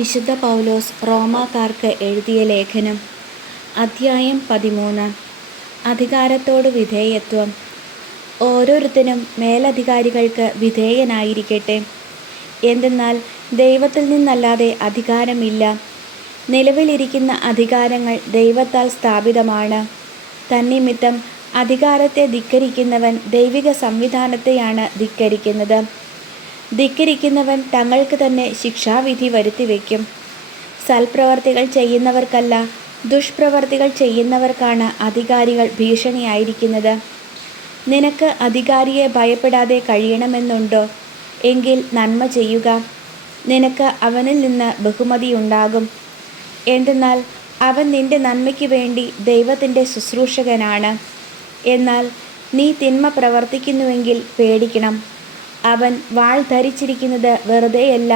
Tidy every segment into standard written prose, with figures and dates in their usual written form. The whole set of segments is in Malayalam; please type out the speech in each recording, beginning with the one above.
വിശുദ്ധ പൗലോസ് റോമാക്കാർക്ക് എഴുതിയ ലേഖനം അധ്യായം 13. അധികാരത്തോട് വിധേയത്വം. ഓരോരുത്തനും മേലധികാരികൾക്ക് വിധേയനായിരിക്കട്ടെ. എന്തെന്നാൽ ദൈവത്തിൽ നിന്നല്ലാതെ അധികാരമില്ല. നിലവിലിരിക്കുന്ന അധികാരങ്ങൾ ദൈവത്താൽ സ്ഥാപിതമാണ്. തന്നിമിത്തം അധികാരത്തെ ധിക്കരിക്കുന്നവൻ ദൈവിക സംവിധാനത്തെയാണ് ധിക്കരിക്കുന്നത്. ധിക്കരിക്കുന്നവൻ തങ്ങൾക്ക് തന്നെ ശിക്ഷാവിധി വരുത്തിവെക്കും. സൽപ്രവർത്തികൾ ചെയ്യുന്നവർക്കല്ല, ദുഷ്പ്രവർത്തികൾ ചെയ്യുന്നവർക്കാണ് അധികാരികൾ ഭീഷണിയായിരിക്കുന്നത്. നിനക്ക് അധികാരിയെ ഭയപ്പെടാതെ കഴിയണമെന്നുണ്ടോ? എങ്കിൽ നന്മ ചെയ്യുക. നിനക്ക് അവനിൽ നിന്ന് ബഹുമതിയുണ്ടാകും. എന്തെന്നാൽ അവൻ നിന്റെ നന്മയ്ക്ക് വേണ്ടി ദൈവത്തിൻ്റെ ശുശ്രൂഷകനാണ്. എന്നാൽ നീ തിന്മ പ്രവർത്തിക്കുന്നുവെങ്കിൽ പേടിക്കണം. അവൻ വാൾ ധരിച്ചിരിക്കുന്നത് വെറുതെയല്ല.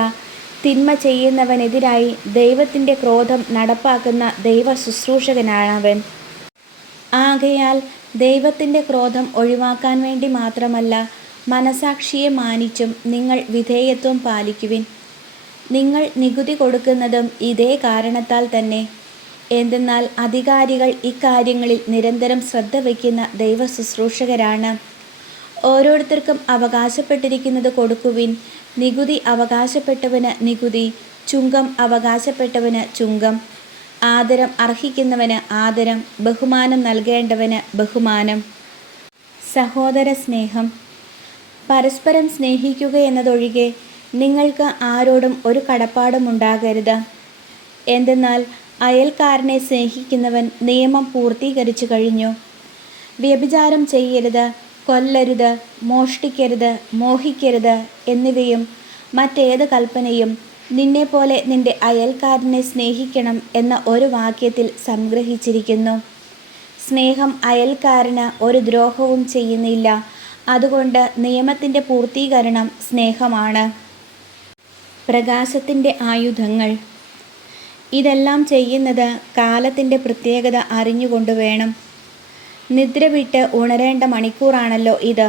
തിന്മ ചെയ്യുന്നവനെതിരായി ദൈവത്തിൻ്റെ ക്രോധം നടപ്പാക്കുന്ന ദൈവ ശുശ്രൂഷകനാണവൻ. ആകയാൽ ദൈവത്തിൻ്റെ ക്രോധം ഒഴിവാക്കാൻ വേണ്ടി മാത്രമല്ല, മനസാക്ഷിയെ മാനിച്ചും നിങ്ങൾ വിധേയത്വം പാലിക്കുവിൻ. നിങ്ങൾ നികുതി കൊടുക്കുന്നതും ഇതേ കാരണത്താൽ തന്നെ. എന്തെന്നാൽ അധികാരികൾ ഇക്കാര്യങ്ങളിൽ നിരന്തരം ശ്രദ്ധ വയ്ക്കുന്ന ദൈവ ശുശ്രൂഷകരാണ്. ഓരോരുത്തർക്കും അവകാശപ്പെട്ടിരിക്കുന്നത് കൊടുക്കുവിൻ. നികുതി അവകാശപ്പെട്ടവന് നികുതി, ചുങ്കം അവകാശപ്പെട്ടവന് ചുങ്കം, ആദരം അർഹിക്കുന്നവന് ആദരം, ബഹുമാനം നൽകേണ്ടവന് ബഹുമാനം. സഹോദര സ്നേഹം. പരസ്പരം സ്നേഹിക്കുക എന്നതൊഴികെ നിങ്ങൾക്ക് ആരോടും ഒരു കടപ്പാടുമുണ്ടാകരുത്. എന്തെന്നാൽ അയൽക്കാരനെ സ്നേഹിക്കുന്നവൻ നിയമം പൂർത്തീകരിച്ചു കഴിഞ്ഞു. വ്യഭിചാരം ചെയ്യരുത്, കൊല്ലരുത്, മോഷ്ടിക്കരുത്, മോഹിക്കരുത് എന്നിവയും മറ്റേത് കൽപ്പനയും നിന്നെപ്പോലെ നിന്റെ അയൽക്കാരനെ സ്നേഹിക്കണം എന്ന ഒരു വാക്യത്തിൽ സംഗ്രഹിച്ചിരിക്കുന്നു. സ്നേഹം അയൽക്കാരന് ഒരു ദ്രോഹവും ചെയ്യുന്നില്ല. അതുകൊണ്ട് നിയമത്തിൻ്റെ പൂർത്തീകരണം സ്നേഹമാണ്. പ്രകാശത്തിൻ്റെ ആയുധങ്ങൾ. ഇതെല്ലാം ചെയ്യുന്നത് കാലത്തിൻ്റെ പ്രത്യേകത അറിഞ്ഞുകൊണ്ട് വേണം. നിദ്ര വിട്ട് ഉണരേണ്ട മണിക്കൂറാണല്ലോ ഇത്.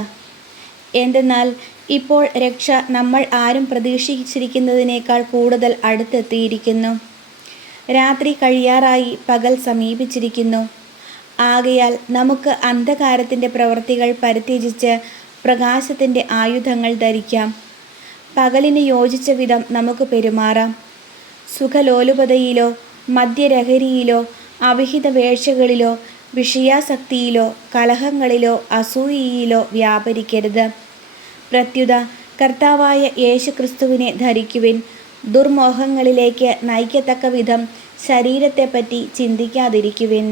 എന്തെന്നാൽ ഇപ്പോൾ രക്ഷ നമ്മൾ ആരും പ്രതീക്ഷിച്ചിരിക്കുന്നതിനേക്കാൾ കൂടുതൽ അടുത്തെത്തിയിരിക്കുന്നു. രാത്രി കഴിയാറായി, പകൽ സമീപിച്ചിരിക്കുന്നു. ആകയാൽ നമുക്ക് അന്ധകാരത്തിൻ്റെ പ്രവൃത്തികൾ പരിത്യജിച്ച് പ്രകാശത്തിൻ്റെ ആയുധങ്ങൾ ധരിക്കാം. പകലിന് യോജിച്ച വിധം നമുക്ക് പെരുമാറാം. സുഖലോലുപതയിലോ മദ്യലഹരിയിലോ അവിഹിത വേഴ്ചകളിലോ വിഷയാസക്തിയിലോ കലഹങ്ങളിലോ അസൂയയിലോ വ്യാപരിക്കരുത്. പ്രത്യുത കർത്താവായ യേശുക്രിസ്തുവിനെ ധരിക്കുവിൻ. ദുർമോഹങ്ങളിലേക്ക് നയിക്കത്തക്ക വിധം ശരീരത്തെപ്പറ്റി ചിന്തിക്കാതിരിക്കുവിൻ.